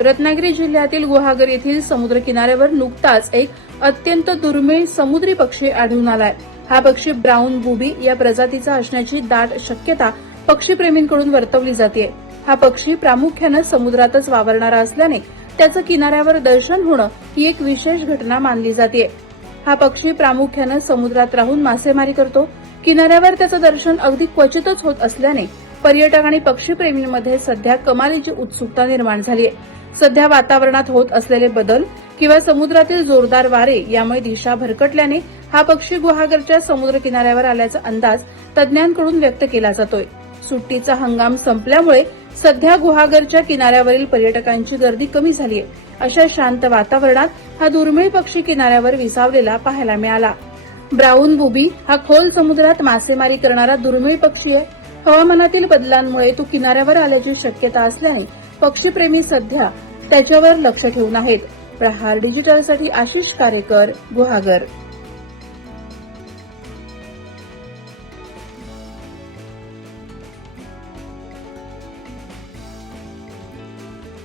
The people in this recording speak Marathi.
रत्नागिरी जिल्ह्यातील गुहागर येथील समुद्र किनाऱ्यावर नुकताच एक अत्यंत दुर्मिळ समुद्री पक्षी आढळून आलाय। हा पक्षी ब्राऊन बुबी या प्रजातीचा असण्याची दाट शक्यता पक्षीप्रेमींकडून वर्तवली जाते। हा पक्षी प्रामुख्याने समुद्रातच वावरणारा असल्याने त्याचं किनाऱ्यावर दर्शन होणं ही एक विशेष घटना मानली जाते। हा पक्षी प्रामुख्याने समुद्रात राहून मासेमारी करतो। किनाऱ्यावर त्याचं दर्शन अगदी क्वचितच होत असल्याने पर्यटक आणि पक्षीप्रेमींमध्ये सध्या कमालीची उत्सुकता निर्माण झाली आहे। सध्या वातावरणात होत असलेले बदल किंवा समुद्रातील जोरदार वारे यामुळे दिशा भरकटल्याने हा पक्षी गुहागरच्या समुद्र किनाऱ्यावर आल्याचा अंदाज तज्ज्ञांकडून व्यक्त केला जातोय। सुट्टीचा हंगाम संपल्यामुळे सध्या गुहागरच्या किनाऱ्यावरील पर्यटकांची गर्दी कमी झाली आहे। अशा शांत वातावरणात हा दुर्मिळ पक्षी किनाऱ्यावर विसावलेला पाहायला मिळाला। ब्राऊन बुबी हा खोल समुद्रात मासेमारी करणारा दुर्मिळ पक्षी आहे। हवामानातील बदलांमुळे तो किनाऱ्यावर आल्याची शक्यता असल्याने पक्षीप्रेमी सध्या त्याच्यावर लक्ष ठेवून आहेत। प्रहार डिजिटलसाठी आशिष कारेकर, गुहागर।